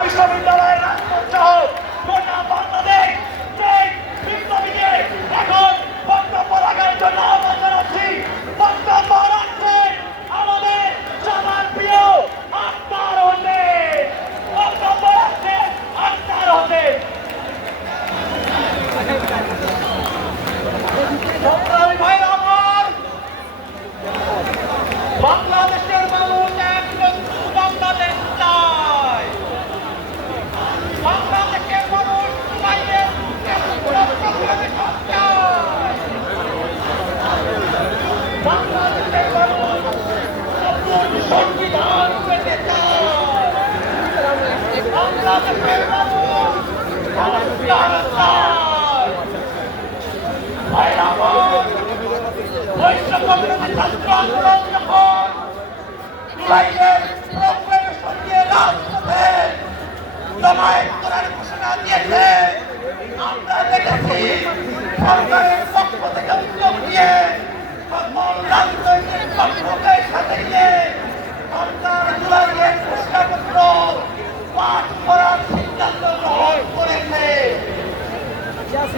বিশ্ববিদ্যালয়ের রাজপথ জমায়েত করার ঘোষণা দিয়েছে আমরা দেখেছি সরকারের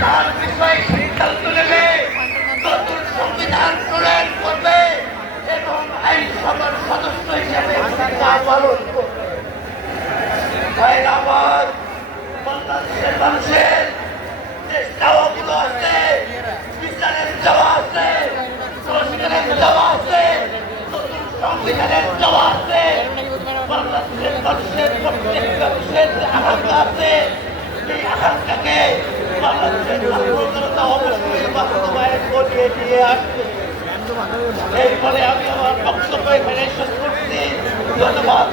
সংবিধান বিষয়ে সিদ্ধান্ত নেবে। নতুন সংবিধান প্রণয়ন করবে এবং আইনসভার সদস্য হিসেবে ভূমিকা পালন করবে। আমার আছে, বিচারের আছে, সংস্কারের চাওয়া আছে, নতুন সংবিধানের বলে আমি আমার বক্তব্য এখানে শেষ করছি। ধন্যবাদ